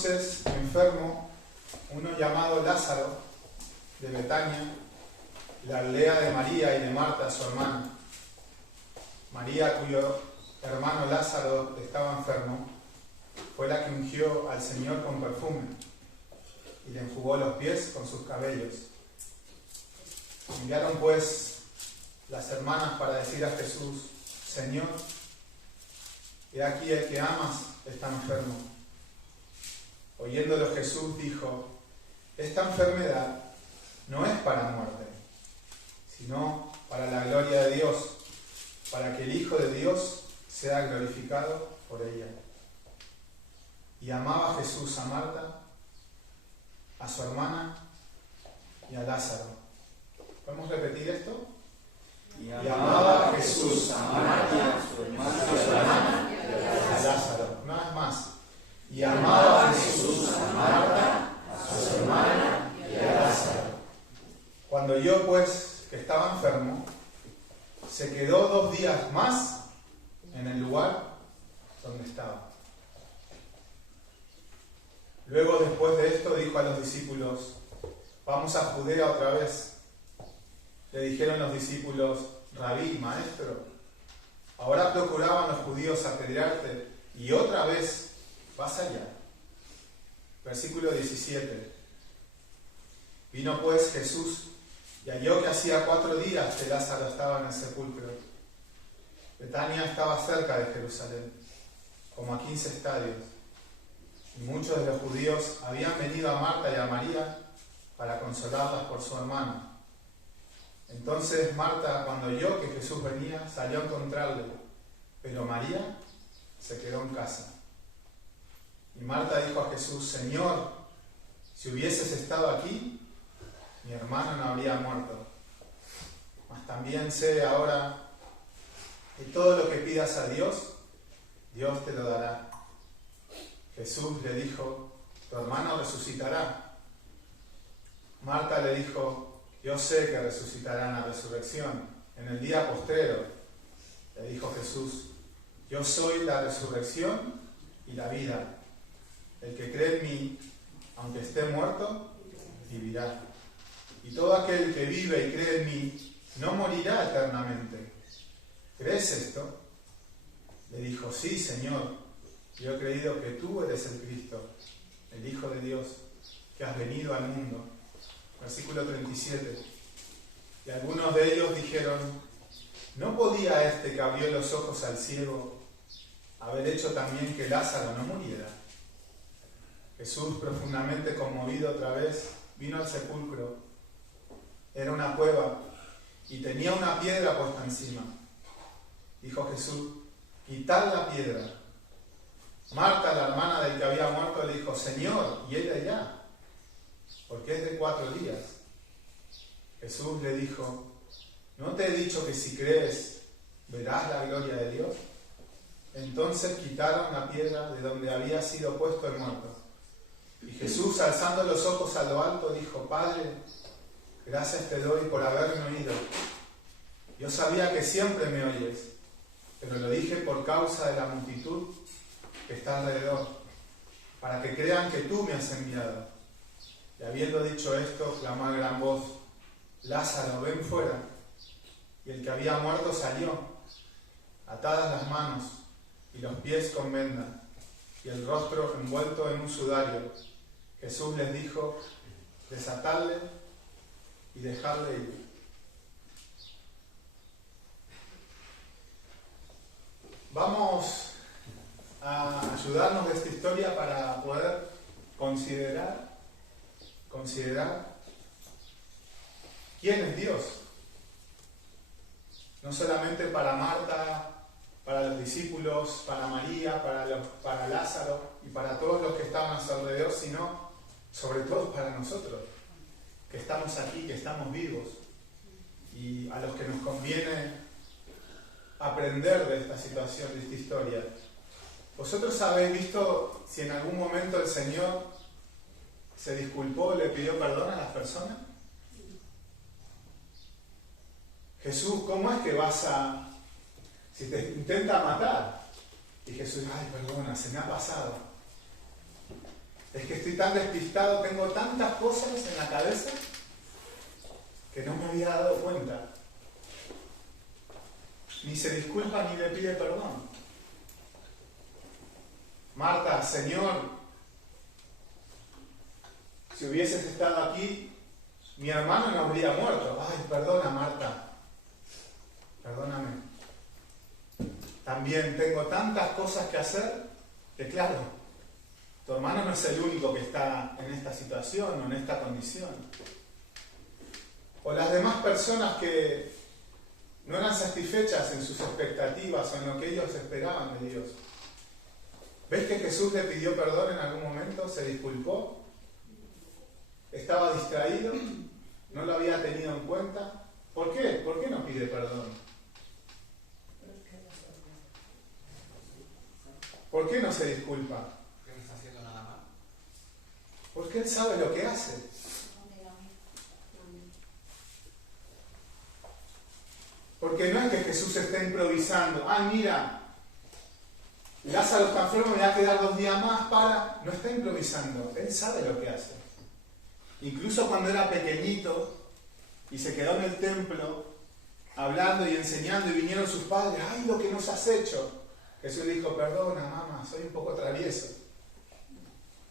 entonces enfermo uno llamado Lázaro, de Betania, la aldea de María y de Marta, su hermana. María, cuyo hermano Lázaro estaba enfermo, fue la que ungió al Señor con perfume y le enjugó los pies con sus cabellos. Enviaron pues las hermanas para decir a Jesús: Señor, he aquí el que amas está enfermo. Oyéndolo Jesús dijo: esta enfermedad no es para muerte, sino para la gloria de Dios, para que el Hijo de Dios sea glorificado por ella. Y amaba Jesús a Marta, a su hermana y a Lázaro. ¿Podemos repetir esto? Y amaba Jesús a Marta, a su hermana y a Lázaro. Una vez más. Y amaba Jesús a Marta, a su hermana y a Lázaro. Cuando oyó pues que estaba enfermo, se quedó 2 días más en el lugar donde estaba. Luego, después de esto, dijo a los discípulos: vamos a Judea otra vez. Le dijeron los discípulos: Rabí, maestro, ahora procuraban los judíos apedrearte y otra vez vas allá. Versículo 17. Vino pues Jesús y halló que hacía 4 días que Lázaro estaba en el sepulcro. Betania estaba cerca de Jerusalén, como a 15 estadios, y muchos de los judíos habían venido a Marta y a María para consolarlas por su hermano. Entonces Marta, cuando oyó que Jesús venía, salió a encontrarle, pero María se quedó en casa. Y Marta dijo a Jesús: Señor, si hubieses estado aquí, mi hermano no habría muerto. Mas también sé ahora que todo lo que pidas a Dios, Dios te lo dará. Jesús le dijo: tu hermano resucitará. Marta le dijo: yo sé que resucitará en la resurrección, en el día postrero. Le dijo Jesús: yo soy la resurrección y la vida. El que cree en mí, aunque esté muerto, vivirá. Y todo aquel que vive y cree en mí, no morirá eternamente. ¿Crees esto? Le dijo: sí, Señor, yo he creído que tú eres el Cristo, el Hijo de Dios, que has venido al mundo. Versículo 37. Y algunos de ellos dijeron: ¿no podía este que abrió los ojos al ciego haber hecho también que Lázaro no muriera? Jesús, profundamente conmovido otra vez, vino al sepulcro. Era una cueva y tenía una piedra puesta encima. Dijo Jesús: quitad la piedra. Marta, la hermana del que había muerto, le dijo: Señor, ¿y ella ya? Porque es de 4 días. Jesús le dijo: ¿no te he dicho que si crees, verás la gloria de Dios? Entonces quitaron la piedra de donde había sido puesto el muerto. Y Jesús, alzando los ojos a lo alto, dijo: Padre, gracias te doy por haberme oído. Yo sabía que siempre me oyes, pero lo dije por causa de la multitud que está alrededor, para que crean que tú me has enviado. Y habiendo dicho esto, clamó a gran voz: Lázaro, ven fuera. Y el que había muerto salió, atadas las manos y los pies con venda, y el rostro envuelto en un sudario. Jesús les dijo: desatadle y dejadle ir. Vamos a ayudarnos de esta historia para poder considerar quién es Dios. No solamente para Marta, para los discípulos, para María, para Lázaro y para todos los que estaban a su alrededor, sino sobre todo para nosotros, que estamos aquí, que estamos vivos, y a los que nos conviene aprender de esta situación, de esta historia. ¿Vosotros habéis visto si en algún momento el Señor se disculpó, le pidió perdón a las personas? Jesús, ¿cómo es que si te intenta matar? Y Jesús: ay, perdona, se me ha pasado. es que estoy tan despistado, tengo tantas cosas en la cabeza que no me había dado cuenta. Ni se disculpa ni le pide perdón. Marta, Señor, si hubieses estado aquí, mi hermano no habría muerto. Ay, perdona, Marta. Perdóname. También tengo tantas cosas que hacer que, claro, tu hermano no es el único que está en esta situación o en esta condición. O las demás personas que no eran satisfechas en sus expectativas o en lo que ellos esperaban de Dios. ¿Ves que Jesús le pidió perdón en algún momento? ¿Se disculpó? ¿Estaba distraído? ¿No lo había tenido en cuenta? ¿Por qué? ¿Por qué no pide perdón? ¿Por qué no se disculpa? Porque no está haciendo nada mal. Porque Él sabe lo que hace. Porque no es que Jesús esté improvisando. Ay, mira, Lázaro está enfermo, me voy a quedar 2 días más para... No está improvisando. Él sabe lo que hace. Incluso cuando era pequeñito y se quedó en el templo hablando y enseñando y vinieron sus padres, ¡ay, lo que nos has hecho! Jesús dijo, perdona, mamá, soy un poco travieso.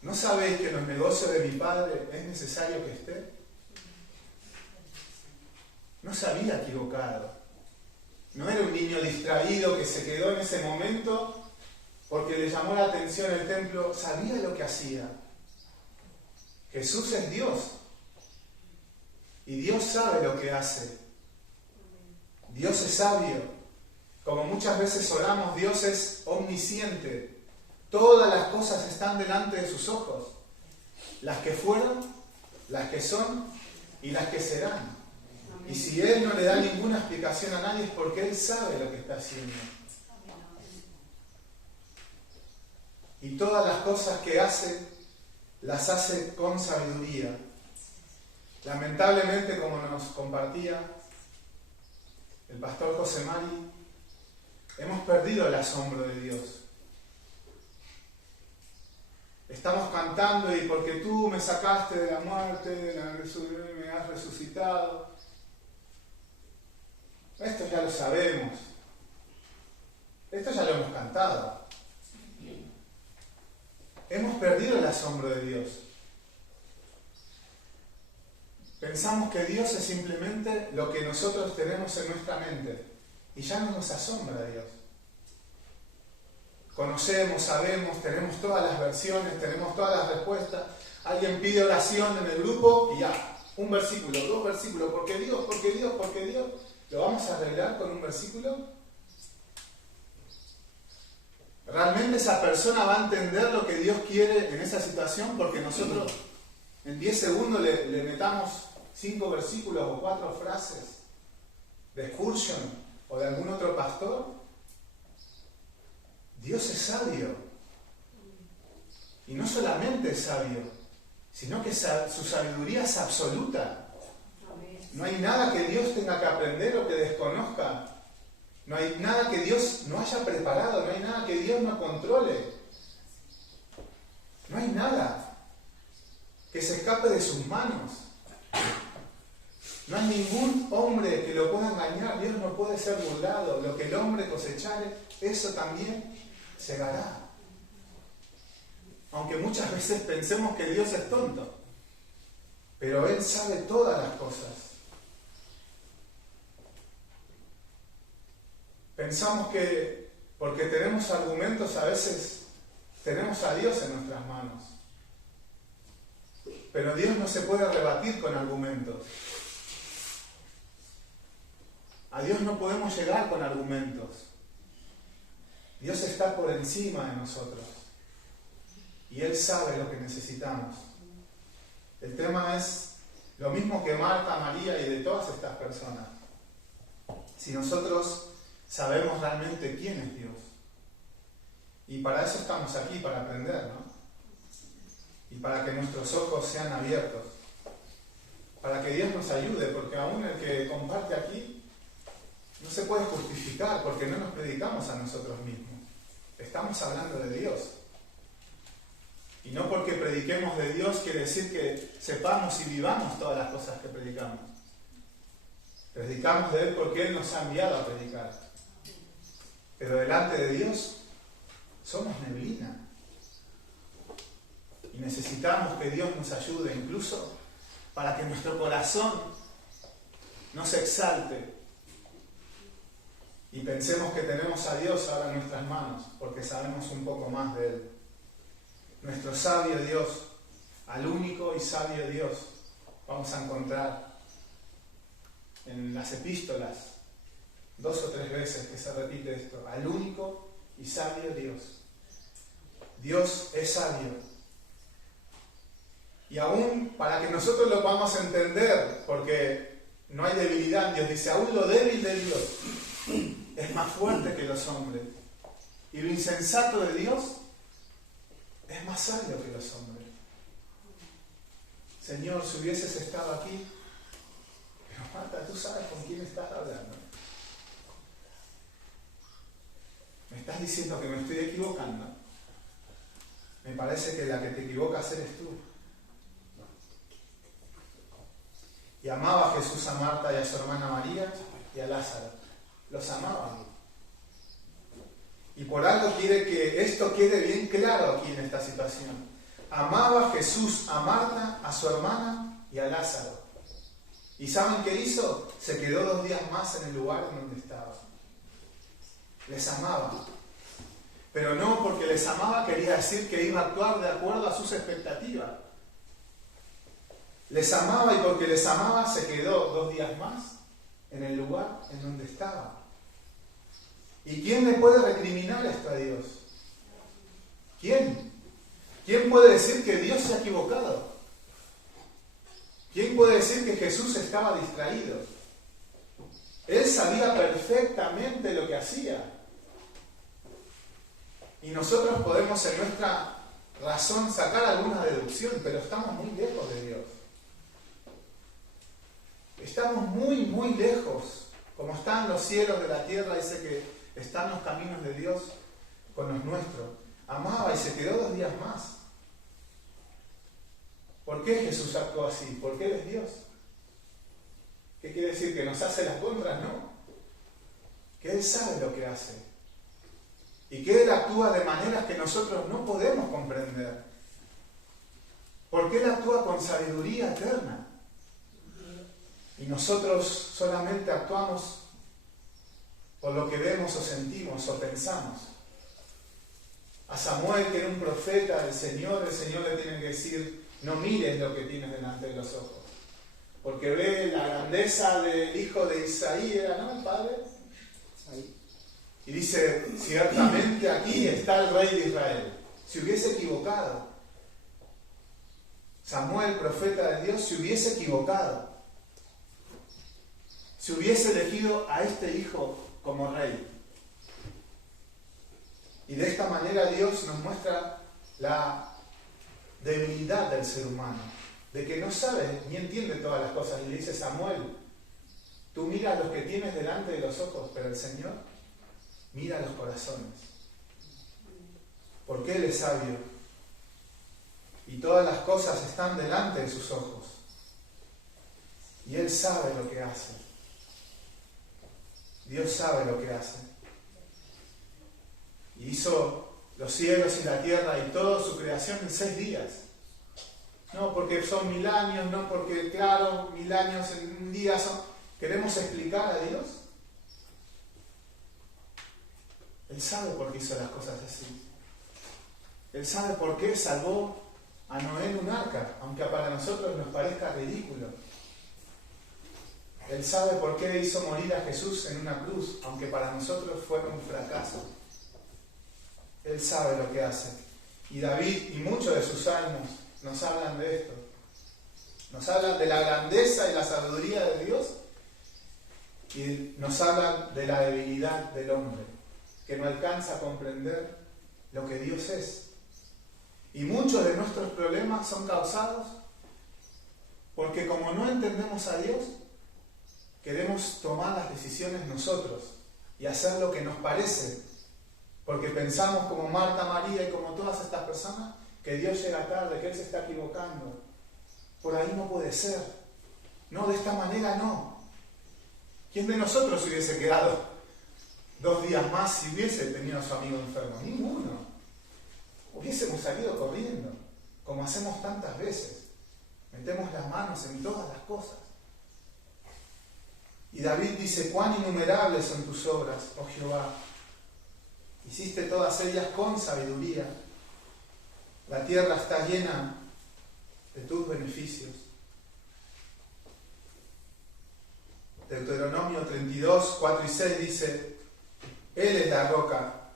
¿No sabéis que en los negocios de mi padre es necesario que esté? No se había equivocado. No era un niño distraído que se quedó en ese momento porque le llamó la atención el templo, sabía lo que hacía. Jesús es Dios. Y Dios sabe lo que hace. Dios es sabio. Como muchas veces oramos, Dios es omnisciente. Todas las cosas están delante de sus ojos. Las que fueron, las que son y las que serán. Y si Él no le da ninguna explicación a nadie es porque Él sabe lo que está haciendo. Y todas las cosas que hace, las hace con sabiduría. Lamentablemente, como nos compartía el pastor José Mari, hemos perdido el asombro de Dios. Estamos cantando y porque tú me sacaste de la muerte, me has resucitado. Esto ya lo sabemos. Esto ya lo hemos cantado. Hemos perdido el asombro de Dios. Pensamos que Dios es simplemente lo que nosotros tenemos en nuestra mente. Y ya no nos asombra Dios. Conocemos, sabemos, tenemos todas las versiones, tenemos todas las respuestas. Alguien pide oración en el grupo y ya, un versículo, 2 versículos, porque Dios, porque Dios, porque Dios. ¿Lo vamos a arreglar con un versículo? ¿Realmente esa persona va a entender lo que Dios quiere en esa situación? Porque nosotros en 10 segundos le metamos 5 versículos o 4 frases de Spurgeon o de algún otro pastor. Dios es sabio. Y no solamente es sabio, sino que su sabiduría es absoluta. No hay nada que Dios tenga que aprender o que desconozca. No hay nada que Dios no haya preparado, no hay nada que Dios no controle. No hay nada que se escape de sus manos. No hay ningún hombre que lo pueda engañar. Dios no puede ser burlado. Lo que el hombre cosechare, eso también segará. Aunque muchas veces pensemos que Dios es tonto, pero Él sabe todas las cosas. Pensamos que porque tenemos argumentos, a veces tenemos a Dios en nuestras manos. Pero Dios no se puede rebatir con argumentos. A Dios no podemos llegar con argumentos. Dios está por encima de nosotros. Y Él sabe lo que necesitamos. El tema es lo mismo que Marta, María y de todas estas personas. Si nosotros sabemos realmente quién es Dios. Y para eso estamos aquí, para aprender, ¿no? Y para que nuestros ojos sean abiertos. Para que Dios nos ayude, porque aún el que comparte aquí no se puede justificar, porque no nos predicamos a nosotros mismos. Estamos hablando de Dios. Y no porque prediquemos de Dios quiere decir que sepamos y vivamos todas las cosas que predicamos. Predicamos de Él porque Él nos ha enviado a predicar. Pero delante de Dios somos neblina. Y necesitamos que Dios nos ayude incluso para que nuestro corazón no se exalte y pensemos que tenemos a Dios ahora en nuestras manos porque sabemos un poco más de Él. Nuestro sabio Dios, al único y sabio Dios, vamos a encontrar en las epístolas 2 o 3 veces que se repite esto, al único y sabio Dios. Dios es sabio. Y aún para que nosotros lo podamos entender, porque no hay debilidad en Dios, dice, aún lo débil de Dios es más fuerte que los hombres. Y lo insensato de Dios es más sabio que los hombres. Señor, si hubieses estado aquí, pero Marta, tú sabes con quién estás hablando. Me estás diciendo que me estoy equivocando. Me parece que la que te equivocas eres tú. Y amaba a Jesús a Marta y a su hermana María y a Lázaro. Los amaba. Y por algo quiere que esto quede bien claro aquí en esta situación. Amaba Jesús a Marta, a su hermana y a Lázaro. ¿Y saben qué hizo? Se quedó 2 días más en el lugar en donde estaba. Les amaba. Pero no porque les amaba quería decir que iba a actuar de acuerdo a sus expectativas. Les amaba y porque les amaba se quedó 2 días más en el lugar en donde estaba. ¿Y quién le puede recriminar esto a Dios? ¿Quién? ¿Quién puede decir que Dios se ha equivocado? ¿Quién puede decir que Jesús estaba distraído? Él sabía perfectamente lo que hacía. Y nosotros podemos en nuestra razón sacar alguna deducción, pero estamos muy lejos de Dios. Estamos muy, muy lejos. Como están los cielos de la tierra, dice que están los caminos de Dios con los nuestros. Amaba y se quedó 2 días más. ¿Por qué Jesús actuó así? Porque Él es Dios. ¿Qué quiere decir? ¿Que nos hace las contras? No. Que Él sabe lo que hace. Y que Él actúa de maneras que nosotros no podemos comprender. Porque Él actúa con sabiduría eterna. Y nosotros solamente actuamos por lo que vemos o sentimos o pensamos. A Samuel, que era un profeta del Señor, el Señor le tiene que decir, no mires lo que tienes delante de los ojos. Porque ve la grandeza del hijo de Isaí, ¿era, no, el padre? Y dice, ciertamente aquí está el rey de Israel. Se hubiese equivocado. Samuel, profeta de Dios, se hubiese equivocado. Se hubiese elegido a este hijo como rey. Y de esta manera Dios nos muestra la debilidad del ser humano, de que no sabe ni entiende todas las cosas. Y le dice, Samuel, tú miras los que tienes delante de los ojos, pero el Señor mira los corazones. Porque Él es sabio. Y todas las cosas están delante de sus ojos. Y Él sabe lo que hace. Dios sabe lo que hace. Y hizo los cielos y la tierra y toda su creación en 6 días. No porque son 1000 años, no porque, claro, 1000 años en un día son... ¿Queremos explicar a Dios? Él sabe por qué hizo las cosas así. Él sabe por qué salvó a Noé en un arca, aunque para nosotros nos parezca ridículo. Él sabe por qué hizo morir a Jesús en una cruz, aunque para nosotros fue un fracaso. Él sabe lo que hace. Y David y muchos de sus salmos nos hablan de esto. Nos hablan de la grandeza y la sabiduría de Dios y nos hablan de la debilidad del hombre, que no alcanza a comprender lo que Dios es. Y muchos de nuestros problemas son causados porque como no entendemos a Dios, queremos tomar las decisiones nosotros y hacer lo que nos parece, porque pensamos como Marta, María y como todas estas personas que Dios llega tarde, que Él se está equivocando. Por ahí no puede ser. No, de esta manera no. ¿Quién de nosotros hubiese quedado 2 días más si hubiese tenido a su amigo enfermo? Ninguno. Hubiésemos salido corriendo, como hacemos tantas veces. Metemos las manos en todas las cosas. Y David dice: cuán innumerables son tus obras, oh Jehová. Hiciste todas ellas con sabiduría. La tierra está llena de tus beneficios. Deuteronomio 32, 4 y 6 dice: Él es la roca,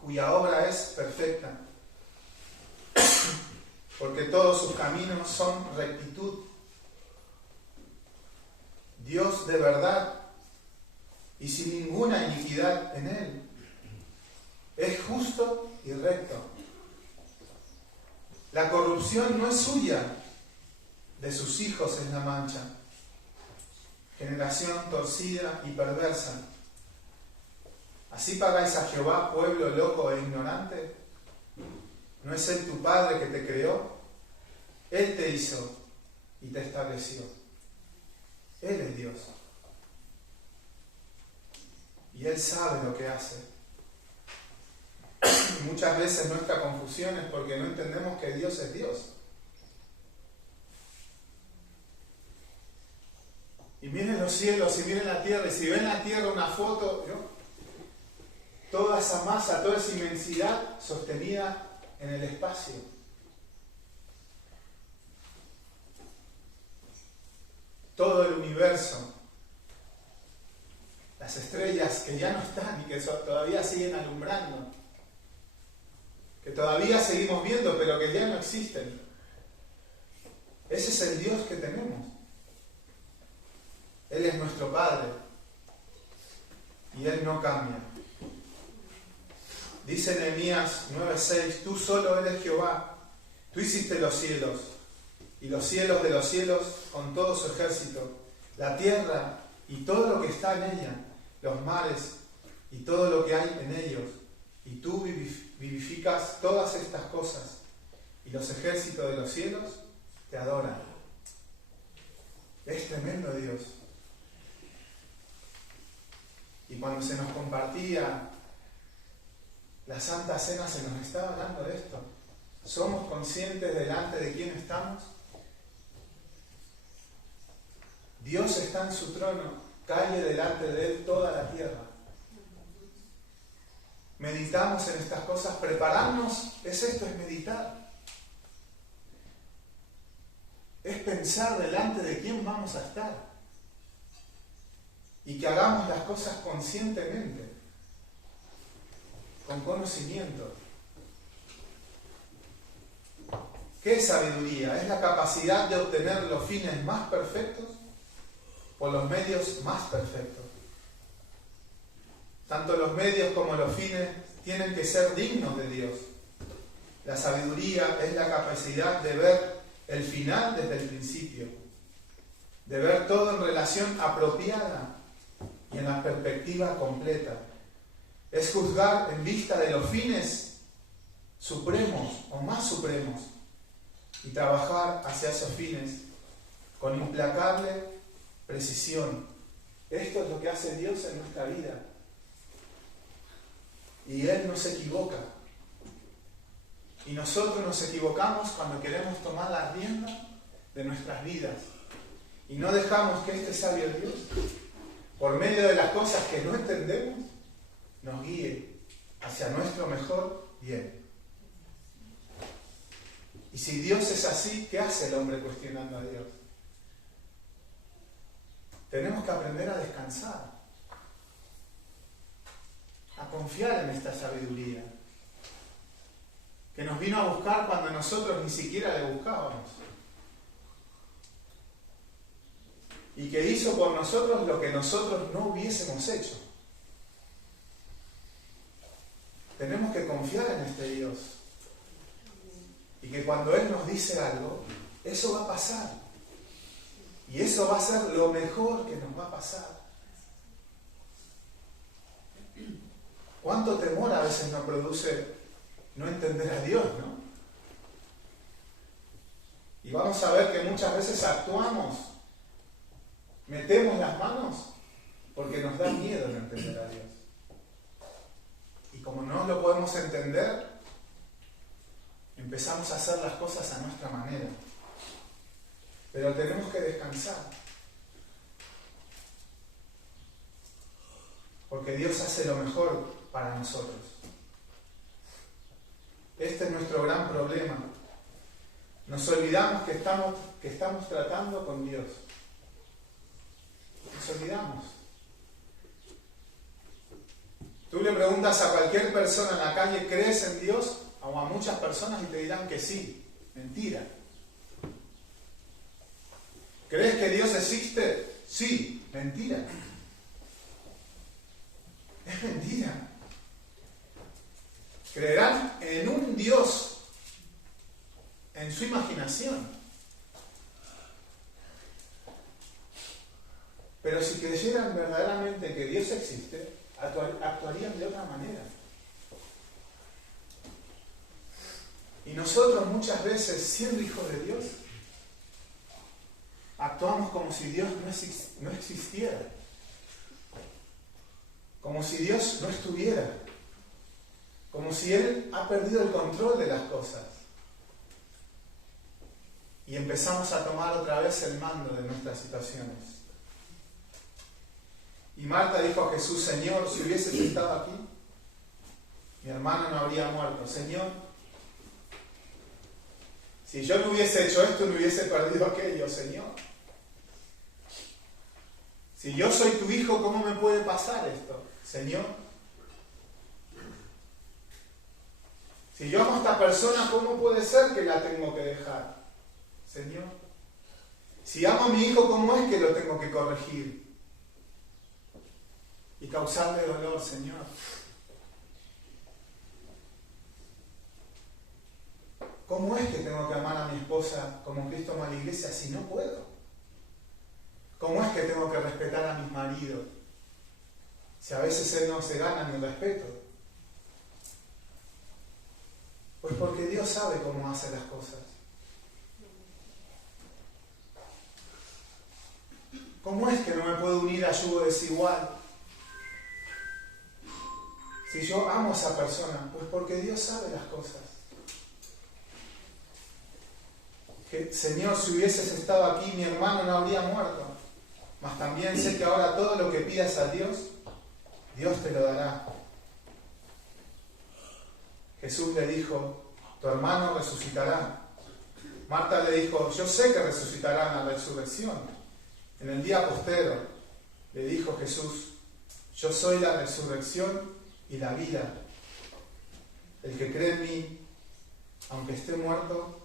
cuya obra es perfecta, porque todos sus caminos son rectitud. Dios de verdad y sin ninguna iniquidad en Él. Es justo y recto. La corrupción no es suya, de sus hijos es la mancha. Generación torcida y perversa. ¿Así pagáis a Jehová, pueblo loco e ignorante? ¿No es Él tu Padre que te creó? Él te hizo y te estableció. Él es Dios. Y Él sabe lo que hace. Muchas veces nuestra confusión es porque no entendemos que Dios es Dios. Y miren los cielos y miren la tierra, y si ven la tierra una foto, ¿no? Toda esa masa, toda esa inmensidad sostenida en el espacio. Todo el universo, las estrellas que ya no están y que todavía siguen alumbrando, que todavía seguimos viendo pero que ya no existen. Ese es el Dios que tenemos. Él es nuestro Padre y Él no cambia. Dice Nehemías 9:6: Tú solo eres Jehová, tú hiciste los cielos y los cielos de los cielos con todo su ejército, la tierra y todo lo que está en ella, los mares y todo lo que hay en ellos, y tú vivificas todas estas cosas, y los ejércitos de los cielos te adoran. Es tremendo Dios. Y cuando se nos compartía la Santa Cena, se nos estaba hablando de esto. ¿Somos conscientes delante de quién estamos? Dios está en su trono, calle delante de Él toda la tierra. Meditamos en estas cosas, prepararnos, es meditar. Es pensar delante de quién vamos a estar. Y que hagamos las cosas conscientemente, con conocimiento. ¿Qué es sabiduría? Es la capacidad de obtener los fines más perfectos por los medios más perfectos. Tanto los medios como los fines tienen que ser dignos de Dios. La sabiduría es la capacidad de ver el final desde el principio, de ver todo en relación apropiada y en la perspectiva completa. Es juzgar en vista de los fines supremos o más supremos y trabajar hacia esos fines con implacable precisión. Esto es lo que hace Dios en nuestra vida. Y Él no se equivoca. Y nosotros nos equivocamos cuando queremos tomar la rienda de nuestras vidas. Y no dejamos que este sabio Dios, por medio de las cosas que no entendemos, nos guíe hacia nuestro mejor bien. Y si Dios es así, ¿qué hace el hombre cuestionando a Dios? Tenemos que aprender a descansar, a confiar en esta sabiduría, que nos vino a buscar cuando nosotros ni siquiera le buscábamos. Y que hizo por nosotros lo que nosotros no hubiésemos hecho. Tenemos que confiar en este Dios. Y que cuando Él nos dice algo, eso va a pasar. Y eso va a ser lo mejor que nos va a pasar. ¿Cuánto temor a veces nos produce no entender a Dios, no? Y vamos a ver que muchas veces actuamos, metemos las manos porque nos da miedo no entender a Dios. Y como no lo podemos entender, empezamos a hacer las cosas a nuestra manera. Pero tenemos que descansar. Porque Dios hace lo mejor para nosotros. Este es nuestro gran problema. Nos olvidamos que estamos tratando con Dios. Nos olvidamos. Tú le preguntas a cualquier persona en la calle, ¿crees en Dios? O a muchas personas y te dirán que sí. Mentira. ¿Crees que Dios existe? Sí. Mentira. Es mentira. Creerán en un Dios en su imaginación. Pero si creyeran verdaderamente que Dios existe, actuarían de otra manera. Y nosotros muchas veces, siendo hijos de Dios, actuamos como si Dios no existiera. Como si Dios no estuviera. Como si Él ha perdido el control de las cosas. Y empezamos a tomar otra vez el mando de nuestras situaciones. Y Marta dijo a Jesús, Señor, si hubieses estado aquí, mi hermano no habría muerto. Señor, si yo no hubiese hecho esto, no hubiese perdido aquello, Señor. Si yo soy tu hijo, ¿cómo me puede pasar esto, Señor? Si yo amo a esta persona, ¿cómo puede ser que la tengo que dejar, Señor? Si amo a mi hijo, ¿cómo es que lo tengo que corregir? Y causarle dolor, Señor. ¿Cómo es que tengo que amar a mi esposa como Cristo ama a la iglesia si no puedo? ¿Cómo es que tengo que respetar a mis maridos si a veces él no se gana mi respeto? Pues porque Dios sabe cómo hace las cosas. ¿Cómo es que no me puedo unir a yugo desigual? Si yo amo a esa persona, pues porque Dios sabe las cosas. Que, Señor, si hubieses estado aquí, mi hermano no habría muerto. Mas también sé que ahora todo lo que pidas a Dios, Dios te lo dará. Jesús le dijo, tu hermano resucitará. Marta le dijo, yo sé que resucitará en la resurrección. En el día postero le dijo Jesús, yo soy la resurrección y la vida. El que cree en mí, aunque esté muerto,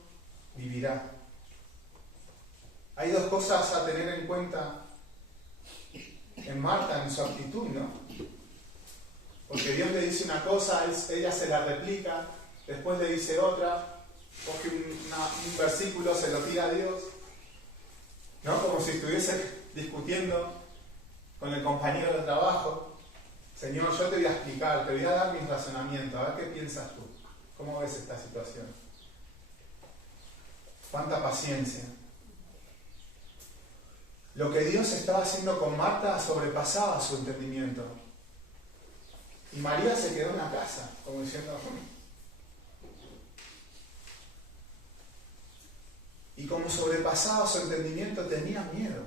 vivirá. Hay dos cosas a tener en cuenta en Marta, en su actitud, ¿no? Porque Dios le dice una cosa, ella se la replica, después le dice otra, porque un versículo se lo tira a Dios, ¿no? Como si estuviese discutiendo con el compañero de trabajo. Señor, yo te voy a explicar, te voy a dar mis razonamientos, a ver qué piensas tú. ¿Cómo ves esta situación? ¿Cuánta paciencia? Lo que Dios estaba haciendo con Marta sobrepasaba su entendimiento. Y María se quedó en la casa, como diciendo... Y como sobrepasaba su entendimiento, tenía miedo.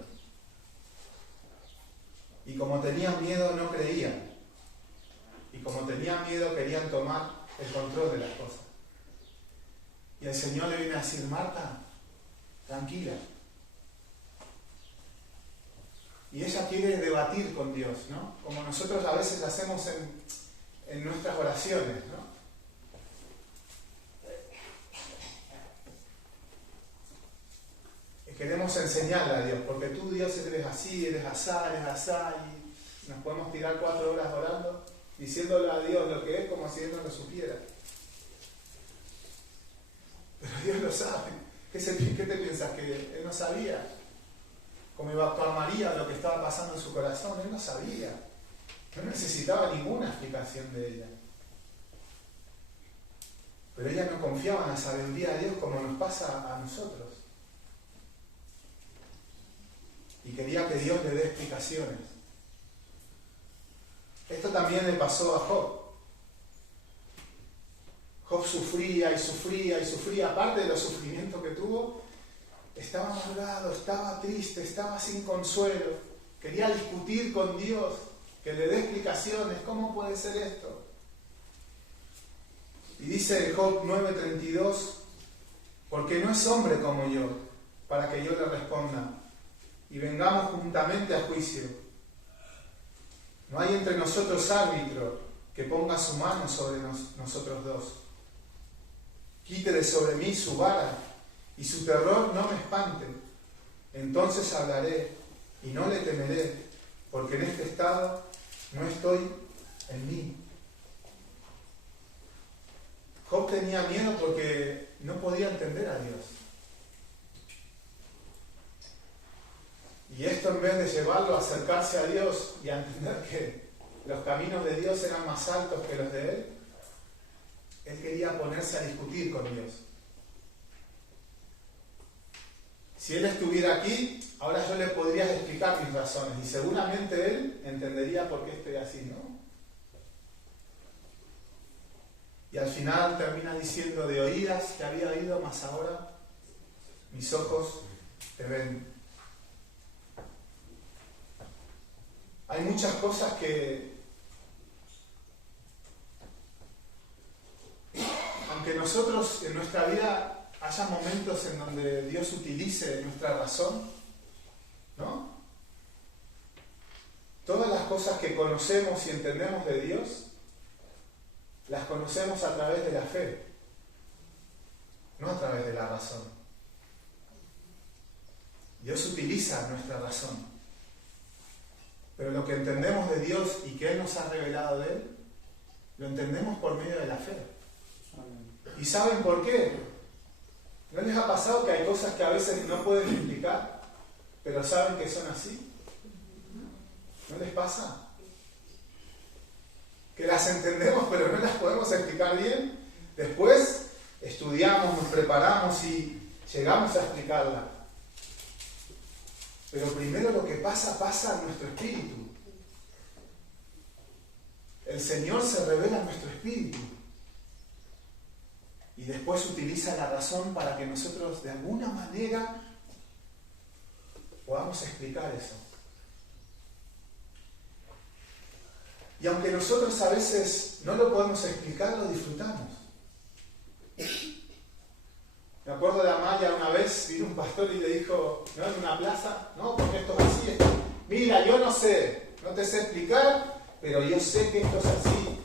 Y como tenían miedo, no creían. Y como tenían miedo, querían tomar el control de las cosas. Y el Señor le viene a decir, Marta, tranquila. Y ella quiere debatir con Dios, ¿no? Como nosotros a veces hacemos en nuestras oraciones, ¿no? Y queremos enseñarle a Dios, porque tú, Dios, eres así, eres asá, y nos podemos tirar 4 horas orando, diciéndole a Dios lo que es como si Él no lo supiera. Pero Dios lo sabe. ¿Qué te piensas? ¿Que Él no sabía cómo iba a actuar María, lo que estaba pasando en su corazón? Él no sabía. No necesitaba ninguna explicación de ella. Pero ella no confiaba en la sabiduría de Dios como nos pasa a nosotros. y quería que Dios le dé explicaciones. Esto también le pasó a Job. Job sufría y sufría y sufría, aparte de los sufrimientos que tuvo, estaba amargado, estaba triste, estaba sin consuelo, quería discutir con Dios, que le dé explicaciones, ¿cómo puede ser esto? Y dice Job 9:32, porque no es hombre como yo, para que yo le responda, y vengamos juntamente a juicio. No hay entre nosotros árbitro que ponga su mano sobre nosotros dos. Quite de sobre mí su vara, y su terror no me espante. Entonces hablaré, y no le temeré, porque en este estado no estoy en mí. Job tenía miedo porque no podía entender a Dios. Y esto, en vez de llevarlo a acercarse a Dios y a entender que los caminos de Dios eran más altos que los de él quería ponerse a discutir con Dios. Si él estuviera aquí, ahora yo le podría explicar mis razones y seguramente él entendería por qué estoy así, ¿no? Y al final termina diciendo, de oídas te había oído, mas ahora mis ojos te ven. Hay muchas cosas que, aunque nosotros en nuestra vida haya momentos en donde Dios utilice nuestra razón, ¿no? Todas las cosas que conocemos y entendemos de Dios, las conocemos a través de la fe, no a través de la razón. Dios utiliza nuestra razón, pero lo que entendemos de Dios y que Él nos ha revelado de Él, lo entendemos por medio de la fe. ¿Y saben por qué? ¿No les ha pasado que hay cosas que a veces no pueden explicar, pero saben que son así? ¿No les pasa? Que las entendemos, pero no las podemos explicar bien. Después estudiamos, nos preparamos y llegamos a explicarla. Pero primero lo que pasa en nuestro espíritu. El Señor se revela en nuestro espíritu. Y después utiliza la razón para que nosotros de alguna manera podamos explicar eso. Y aunque nosotros a veces no lo podemos explicar, lo disfrutamos. Me acuerdo de Amaya, una vez vino un pastor y le dijo, ¿no? En una plaza, no, porque esto es así. Mira, yo no sé, no te sé explicar, pero yo sé que esto es así.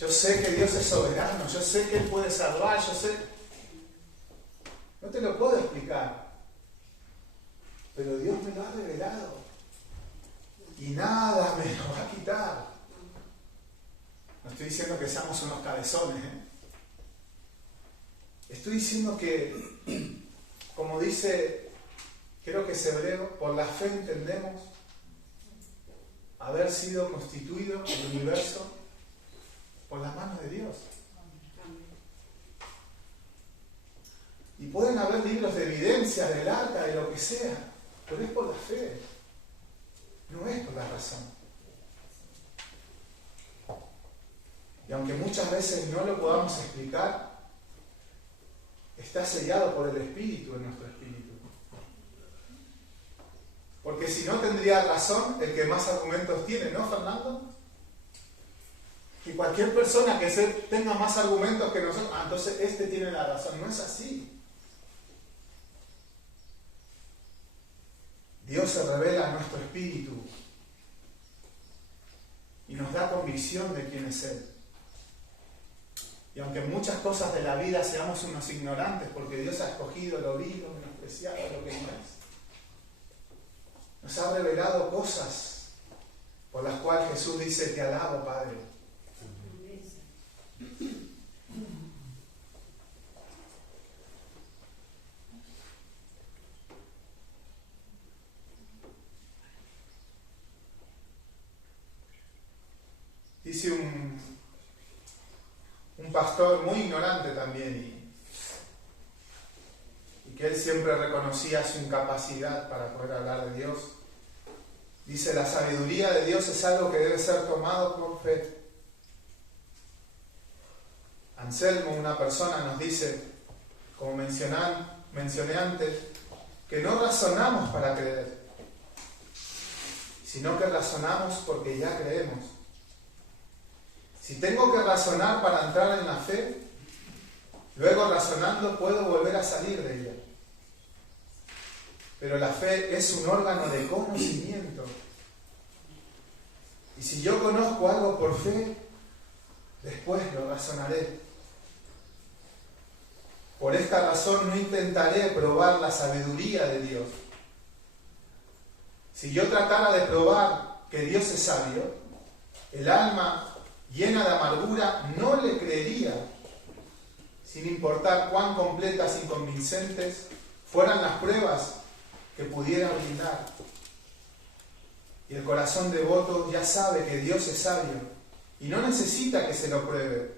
Yo sé que Dios es soberano, yo sé que Él puede salvar, yo sé. No te lo puedo explicar, pero Dios me lo ha revelado y nada me lo va a quitar. No estoy diciendo que seamos unos cabezones, Estoy diciendo que, como dice, creo que es Hebreo, por la fe entendemos haber sido constituido el universo por las manos de Dios. Y pueden haber libros de evidencia del arca, de lo que sea, pero es por la fe, no es por la razón. Y aunque muchas veces no lo podamos explicar, está sellado por el Espíritu en nuestro espíritu. Porque si no, tendría razón el que más argumentos tiene, ¿no, Fernando? Que cualquier persona que tenga más argumentos que nosotros, entonces este tiene la razón. No es así. Dios se revela en nuestro espíritu y nos da convicción de quién es Él. Y aunque en muchas cosas de la vida seamos unos ignorantes, porque Dios ha escogido lo vil, lo menospreciado, lo que no es, nos ha revelado cosas por las cuales Jesús dice, te alabo, Padre. Dice un pastor muy ignorante también y que que él siempre reconocía su incapacidad para poder hablar de Dios. Dice, la sabiduría de Dios es algo que debe ser tomado por fe. Anselmo, una persona, nos dice, como mencioné antes, que no razonamos para creer, sino que razonamos porque ya creemos. Si tengo que razonar para entrar en la fe, luego razonando puedo volver a salir de ella. Pero la fe es un órgano de conocimiento. Y si yo conozco algo por fe, después lo razonaré. Por esta razón no intentaré probar la sabiduría de Dios. Si yo tratara de probar que Dios es sabio, el alma llena de amargura no le creería, sin importar cuán completas y convincentes fueran las pruebas que pudiera brindar. Y el corazón devoto ya sabe que Dios es sabio y no necesita que se lo pruebe.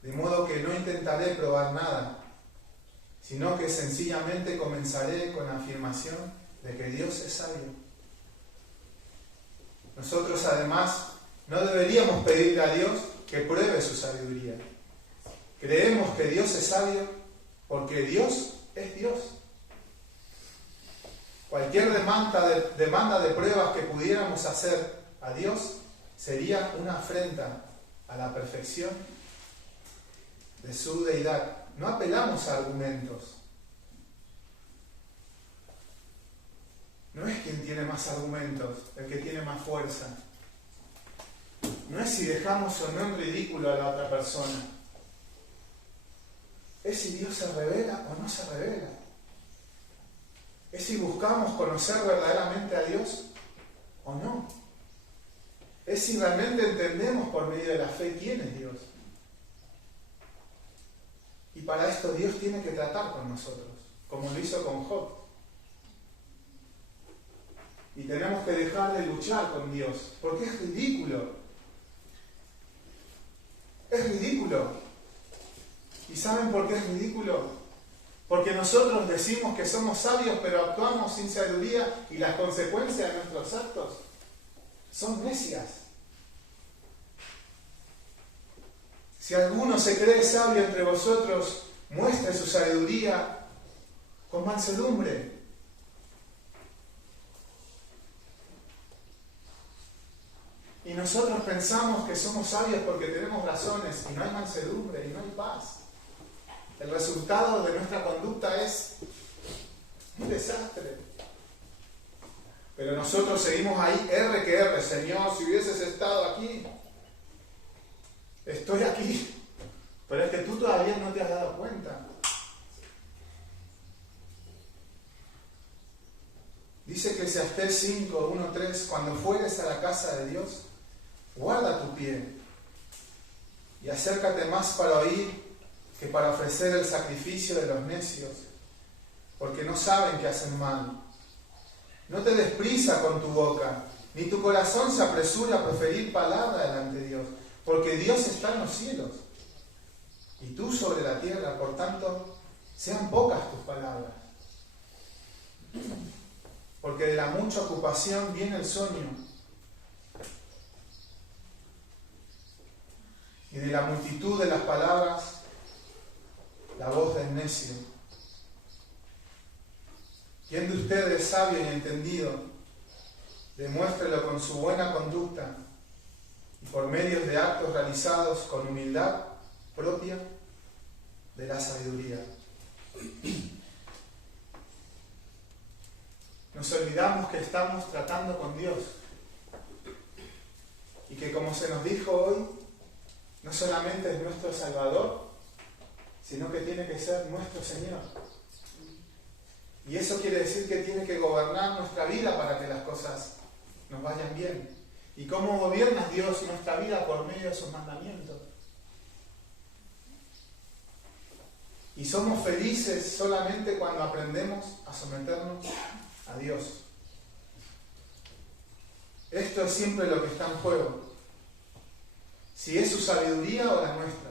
De modo que no intentaré probar nada, sino que sencillamente comenzaré con la afirmación de que Dios es sabio. Nosotros además no deberíamos pedirle a Dios que pruebe su sabiduría. Creemos que Dios es sabio porque Dios es Dios. Cualquier demanda de pruebas que pudiéramos hacer a Dios sería una afrenta a la perfección de su deidad. No apelamos a argumentos. No es quien tiene más argumentos el que tiene más fuerza. No es si dejamos o no en ridículo a la otra persona. Es si Dios se revela o no se revela. Es si buscamos conocer verdaderamente a Dios o no. Es si realmente entendemos por medio de la fe quién es Dios. Y para esto Dios tiene que tratar con nosotros, como lo hizo con Job. Y tenemos que dejar de luchar con Dios, porque es ridículo. Es ridículo. ¿Y saben por qué es ridículo? Porque nosotros decimos que somos sabios, pero actuamos sin sabiduría y las consecuencias de nuestros actos son necias. Si alguno se cree sabio entre vosotros, muestre su sabiduría con mansedumbre. Y nosotros pensamos que somos sabios porque tenemos razones y no hay mansedumbre y no hay paz. El resultado de nuestra conducta es un desastre. Pero nosotros seguimos ahí, R que R. Señor, si hubieses estado aquí, estoy aquí. Pero es que tú todavía no te has dado cuenta. Dice Eclesiastés 5, 1, 3, cuando fueres a la casa de Dios, guarda tu pie y acércate más para oír que para ofrecer el sacrificio de los necios, porque no saben que hacen mal. No te des prisa con tu boca, ni tu corazón se apresura a proferir palabra delante de Dios, porque Dios está en los cielos y tú sobre la tierra, por tanto, sean pocas tus palabras. Porque de la mucha ocupación viene el sueño, y de la multitud de las palabras, la voz del necio. ¿Quién de ustedes es sabio y entendido? Demuéstrelo con su buena conducta y por medios de actos realizados con humildad propia de la sabiduría. Nos olvidamos que estamos tratando con Dios y que, como se nos dijo hoy, no solamente es nuestro Salvador, sino que tiene que ser nuestro Señor. Y eso quiere decir que tiene que gobernar nuestra vida para que las cosas nos vayan bien. ¿Y cómo gobierna Dios nuestra vida? Por medio de sus mandamientos. Y somos felices solamente cuando aprendemos a someternos a Dios. Esto es siempre lo que está en juego. Si es su sabiduría o la nuestra.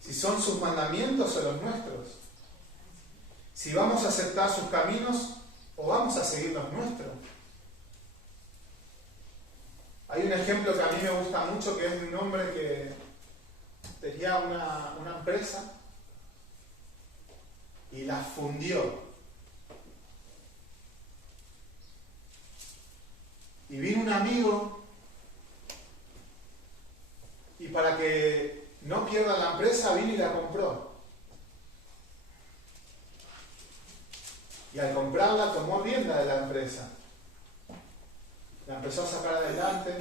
Si son sus mandamientos o los nuestros. si vamos a aceptar sus caminos o vamos a seguir los nuestros. Hay un ejemplo que a mí me gusta mucho, que es de un hombre que tenía una empresa y la fundió. Y vino un amigo y para que no pierda la empresa vino y la compró. Y al comprarla tomó rienda de la empresa. La empezó a sacar adelante.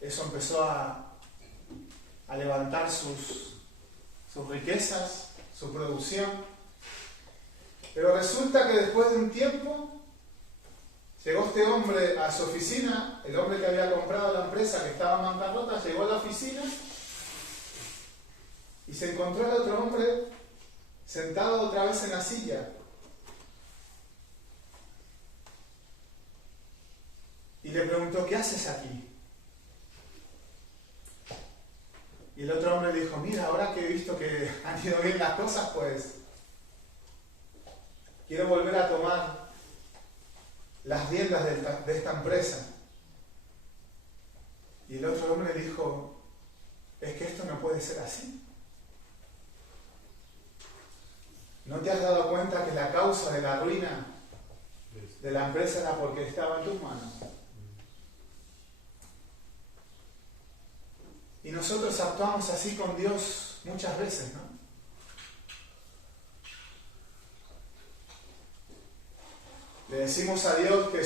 Eso empezó a levantar sus riquezas, su producción. Pero resulta que después de un tiempo llegó este hombre a su oficina, el hombre que había comprado la empresa, que estaba en bancarrota, llegó a la oficina y se encontró al otro hombre sentado otra vez en la silla. Y le preguntó, ¿qué haces aquí? Y el otro hombre le dijo, mira, ahora que he visto que han ido bien las cosas, pues quiero volver a tomar las riendas de esta empresa. Y el otro hombre le dijo, es que esto no puede ser así. ¿No te has dado cuenta que la causa de la ruina de la empresa era porque estaba en tus manos? Y nosotros actuamos así con Dios muchas veces, ¿no? Le decimos a Dios que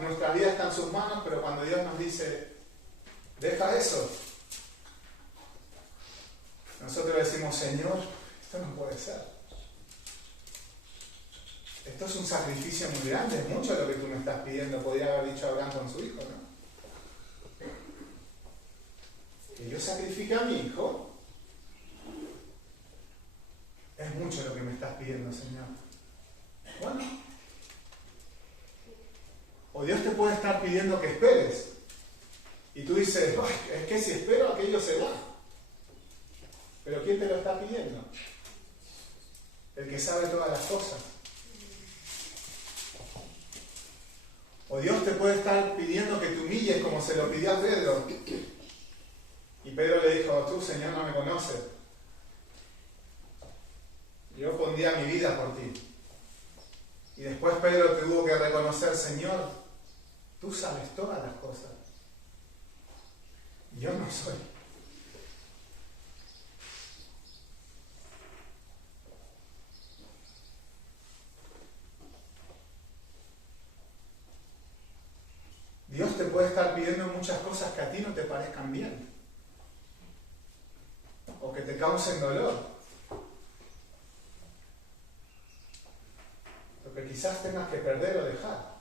nuestra vida está en sus manos, pero cuando Dios nos dice, deja eso, nosotros le decimos, Señor, esto no puede ser. Esto es un sacrificio muy grande, es mucho lo que tú me estás pidiendo, podría haber dicho Abraham con su hijo, ¿no? Que yo sacrifique a mi hijo, es mucho lo que me estás pidiendo, Señor. Bueno, o Dios te puede estar pidiendo que esperes, y tú dices, es que si espero aquello se va. Pero ¿quién te lo está pidiendo? El que sabe todas las cosas. O Dios te puede estar pidiendo que te humilles como se lo pidió a Pedro. Y Pedro le dijo, tú, Señor, no me conoces. Yo pondría mi vida por ti. Y después Pedro tuvo que reconocer, Señor, tú sabes todas las cosas. Yo no soy. Dios te puede estar pidiendo muchas cosas que a ti no te parezcan bien. O que te causen dolor. Lo que quizás tengas que perder o dejar.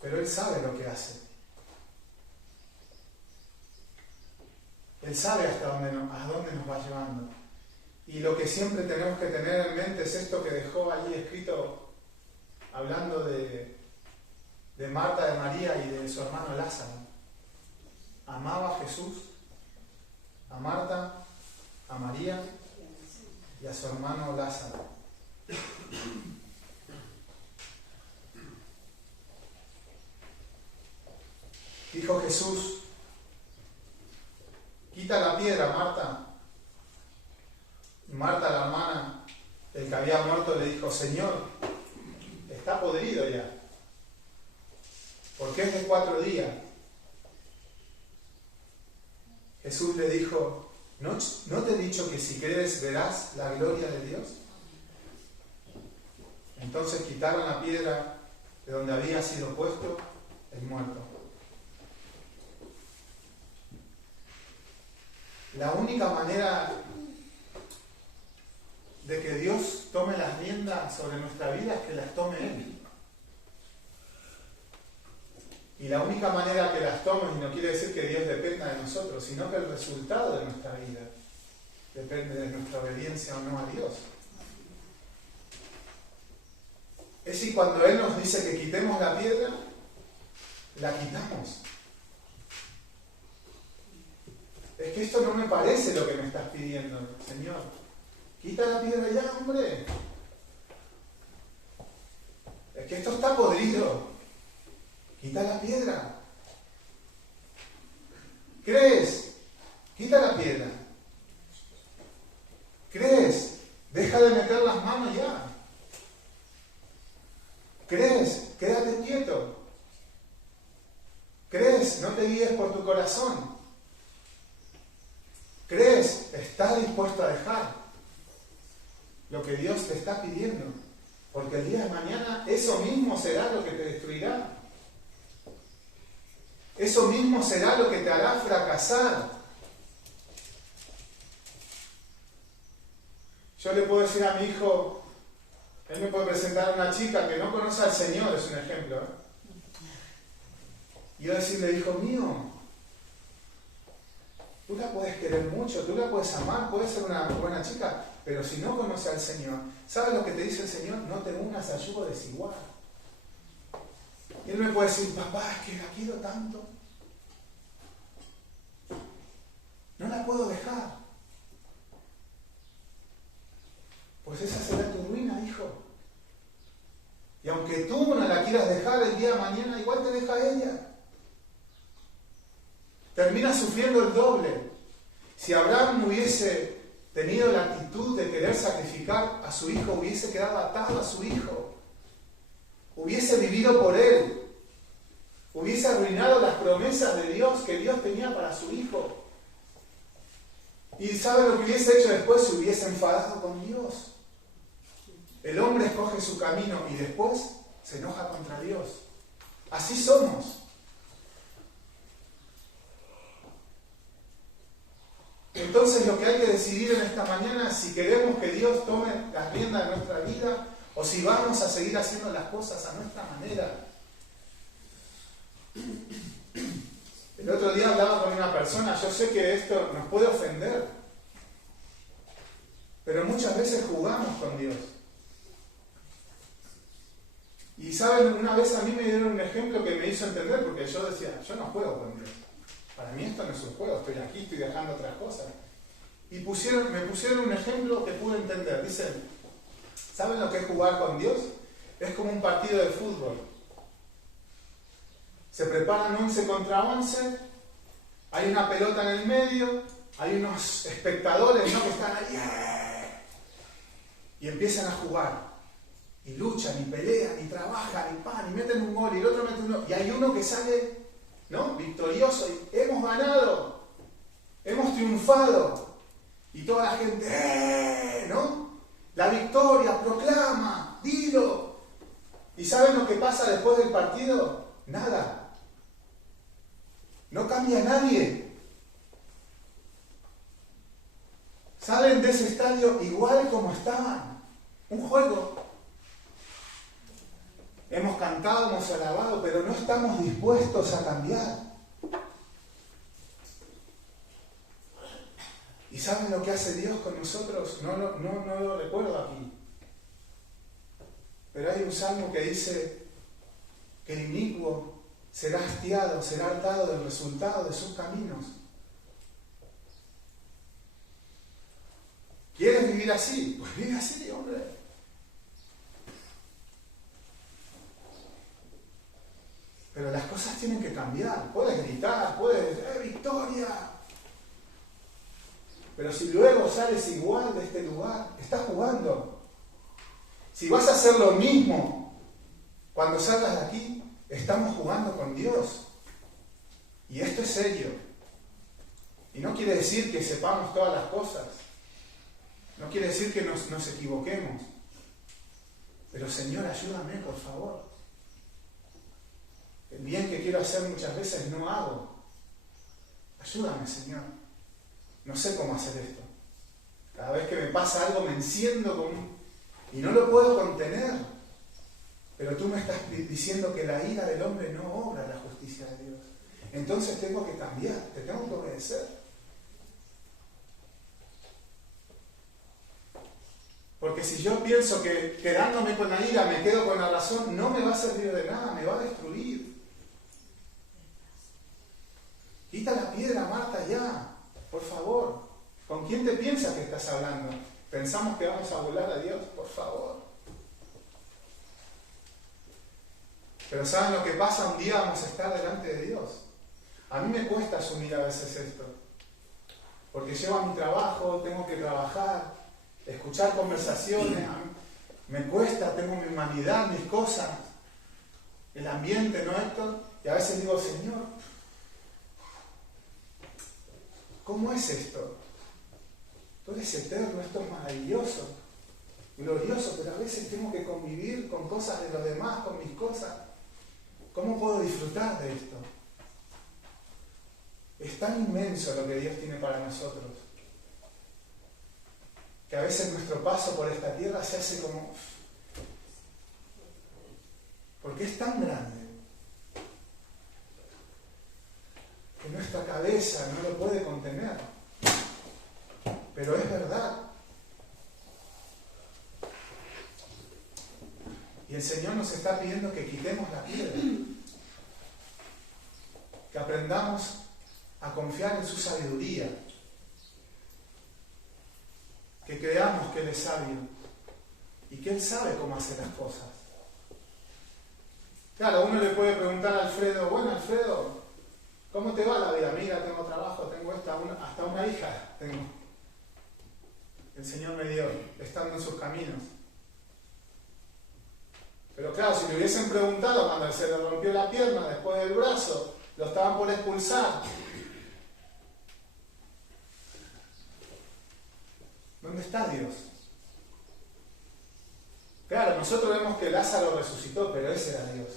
Pero Él sabe lo que hace. Él sabe a dónde nos va llevando. Y lo que siempre tenemos que tener en mente es esto que dejó allí escrito, hablando de Marta, de María y de su hermano Lázaro. Amaba a Jesús, a Marta, a María y a su hermano Lázaro. Dijo Jesús, quita la piedra, Marta. Y Marta, la hermana del que había muerto, le dijo, Señor, está podrido ya, porque es de 4 días. Jesús le dijo, ¿no te he dicho que si crees verás la gloria de Dios? Entonces quitaron la piedra de donde había sido puesto el muerto. La única manera de que Dios tome las riendas sobre nuestra vida es que las tome Él. Y la única manera que las tome, y no quiere decir que Dios dependa de nosotros, sino que el resultado de nuestra vida depende de nuestra obediencia o no a Dios. Es si cuando Él nos dice que quitemos la piedra, la quitamos. Es que esto no me parece lo que me estás pidiendo, Señor. Quita la piedra ya, hombre. Es que esto está podrido. Quita la piedra. ¿Crees? Quita la piedra. ¿Crees? Deja de meter las manos ya. ¿Crees? Quédate quieto. ¿Crees? No te guíes por tu corazón. ¿Crees? ¿Estás dispuesto a dejar lo que Dios te está pidiendo? Porque el día de mañana eso mismo será lo que te destruirá. Eso mismo será lo que te hará fracasar. Yo le puedo decir a mi hijo, él me puede presentar a una chica que no conoce al Señor, es un ejemplo, ¿eh? Y yo decirle, hijo mío, tú la puedes querer mucho, tú la puedes amar, puedes ser una buena chica, pero si no conoce al Señor, ¿sabes lo que te dice el Señor? No te unas a yugo desigual. Y él me puede decir, papá, es que la quiero tanto. No la puedo dejar. Pues esa será tu ruina, hijo. Y aunque tú no la quieras dejar el día de mañana, igual te deja ella. Terminas sufriendo el doble. Si Abraham hubiese tenido la actitud de querer sacrificar a su hijo, hubiese quedado atado a su hijo. Hubiese vivido por él. Hubiese arruinado las promesas de Dios que Dios tenía para su hijo. ¿Y sabe lo que hubiese hecho después? Se hubiese enfadado con Dios. El hombre escoge su camino y después se enoja contra Dios. Así somos. Entonces lo que hay que decidir en esta mañana es si queremos que Dios tome las riendas de nuestra vida o si vamos a seguir haciendo las cosas a nuestra manera. El otro día hablaba con una persona, yo sé que esto nos puede ofender, pero muchas veces jugamos con Dios. Y saben, una vez a mí me dieron un ejemplo que me hizo entender, porque yo decía, yo no juego con Dios. Para mí esto no es un juego, estoy aquí, estoy dejando otras cosas. Y me pusieron un ejemplo que pude entender. Dicen, ¿saben lo que es jugar con Dios? Es como un partido de fútbol. Se preparan 11 contra 11, hay una pelota en el medio, hay unos espectadores, ¿no?, que están ahí, y empiezan a jugar. Y luchan, y pelean, y trabajan, y meten un gol, y el otro mete un gol. Y hay uno que sale, ¿no?, victorioso, y hemos ganado, hemos triunfado. Y toda la gente, ¿no? La victoria, proclama, dilo. ¿Y saben lo que pasa después del partido? Nada. No cambia nadie. Salen de ese estadio igual como estaban. Un juego. Hemos cantado, hemos alabado, pero no estamos dispuestos a cambiar. ¿Y saben lo que hace Dios con nosotros? No lo recuerdo aquí. Pero hay un salmo que dice que el inicuo será hastiado, será hartado del resultado de sus caminos. ¿Quieres vivir así? Pues vive así, hombre. Pero las cosas tienen que cambiar. Puedes gritar, puedes decir, ¡victoria! Pero si luego sales igual de este lugar, estás jugando. Si vas a hacer lo mismo cuando salgas de aquí, estamos jugando con Dios. Y esto es serio. Y no quiere decir que sepamos todas las cosas. No quiere decir que nos equivoquemos. Pero Señor, ayúdame, por favor. El bien que quiero hacer muchas veces no hago. Ayúdame, Señor. No sé cómo hacer esto. Cada vez que me pasa algo me enciendo y no lo puedo contener. Pero tú me estás diciendo que la ira del hombre no obra la justicia de Dios. Entonces tengo que cambiar, te tengo que obedecer. Porque si yo pienso que quedándome con la ira me quedo con la razón, no me va a servir de nada, me va a destruir. Quita la piedra, Marta, ya. Por favor, ¿con quién te piensas que estás hablando? Pensamos que vamos a volar a Dios, por favor. Pero ¿saben lo que pasa? Un día vamos a estar delante de Dios. A mí me cuesta asumir a veces esto. Porque llevo a mi trabajo, tengo que trabajar, escuchar conversaciones. Me cuesta, tengo mi humanidad, mis cosas, el ambiente, ¿no, Héctor? Y a veces digo, Señor, ¿cómo es esto? Tú eres eterno, esto es maravilloso, glorioso, pero a veces tengo que convivir con cosas de los demás, con mis cosas. ¿Cómo puedo disfrutar de esto? Es tan inmenso lo que Dios tiene para nosotros, que a veces nuestro paso por esta tierra se hace como... porque es tan grande, que nuestra cabeza no lo puede contener. Pero es verdad. Y el Señor nos está pidiendo que quitemos la piedra, que aprendamos a confiar en su sabiduría, que creamos que Él es sabio y que Él sabe cómo hacer las cosas. Claro, uno le puede preguntar a Alfredo, bueno, Alfredo, ¿cómo te va la vida? Mira, tengo trabajo, tengo hasta una hija tengo. El Señor me dio, estando en sus caminos. Pero claro, si le hubiesen preguntado cuando se le rompió la pierna, después del brazo, lo estaban por expulsar. ¿Dónde está Dios? Claro, nosotros vemos que Lázaro resucitó, pero ese era Dios.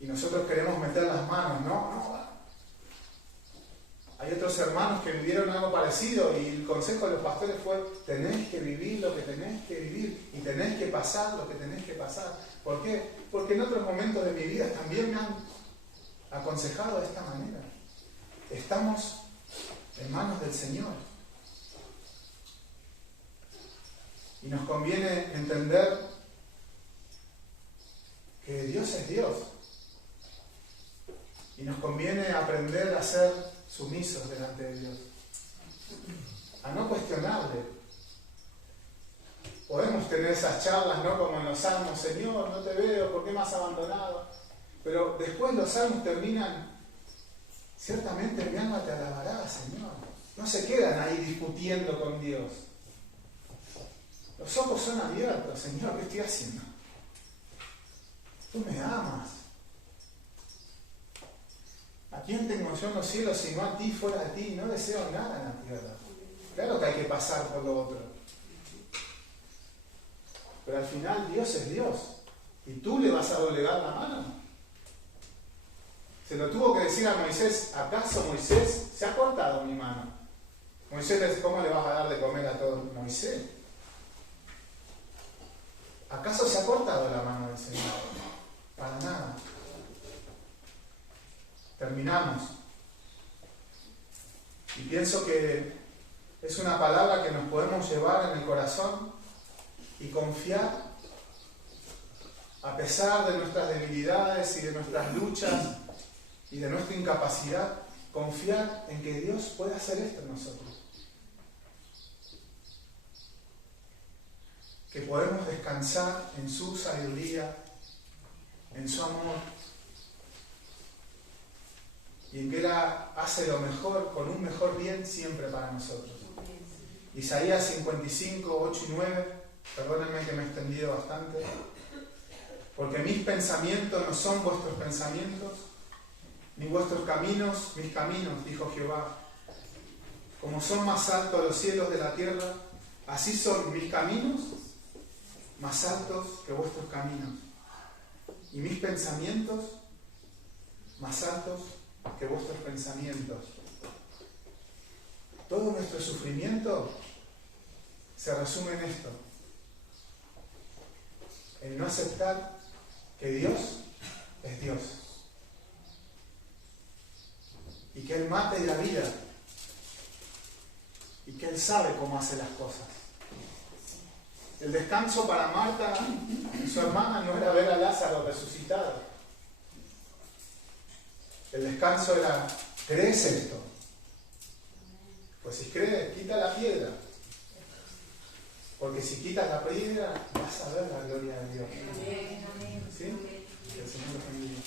Y nosotros queremos meter las manos, ¿no? Hay otros hermanos que vivieron algo parecido y el consejo de los pastores fue: tenés que vivir lo que tenés que vivir y tenés que pasar lo que tenés que pasar. ¿Por qué? Porque en otros momentos de mi vida también me han aconsejado de esta manera. Estamos en manos del Señor. Y nos conviene entender que Dios es Dios. Y nos conviene aprender a ser sumisos delante de Dios, a no cuestionarle. Podemos tener esas charlas, ¿no? Como en los salmos: Señor, no te veo, ¿por qué me has abandonado? Pero después los salmos terminan: ciertamente mi alma te alabará, Señor. No se quedan ahí discutiendo con Dios. Los ojos son abiertos: Señor, ¿qué estoy haciendo? Tú me amas. ¿A quién tengo yo en los cielos sino a ti? Fuera de ti no deseo nada en la tierra. Claro que hay que pasar por lo otro. Pero al final Dios es Dios. ¿Y tú le vas a doblegar la mano? Se lo tuvo que decir a Moisés: ¿acaso Moisés se ha cortado mi mano? Moisés le dice: ¿cómo le vas a dar de comer a todos? Moisés, ¿acaso se ha cortado la mano del Señor? Para nada. Terminamos. Y pienso que es una palabra que nos podemos llevar en el corazón y confiar, a pesar de nuestras debilidades y de nuestras luchas y de nuestra incapacidad, confiar en que Dios puede hacer esto en nosotros. Que podemos descansar en su sabiduría, en su amor, y en que Él hace lo mejor, con un mejor bien siempre para nosotros. Isaías 55, 8 y 9, perdónenme que me he extendido bastante, porque mis pensamientos no son vuestros pensamientos, ni vuestros caminos mis caminos, dijo Jehová. Como son más altos los cielos de la tierra, así son mis caminos más altos que vuestros caminos, y mis pensamientos más altos que vuestros pensamientos. Todo nuestro sufrimiento se resume en esto: el no aceptar que Dios es Dios y que Él mata y da vida y que Él sabe cómo hace las cosas. El descanso para Marta y su hermana no era ver a Lázaro resucitado. El descanso era: ¿crees esto? Pues si crees, quita la piedra. Porque si quitas la piedra, vas a ver la gloria de Dios. ¿Sí? Que el Señor los bendiga.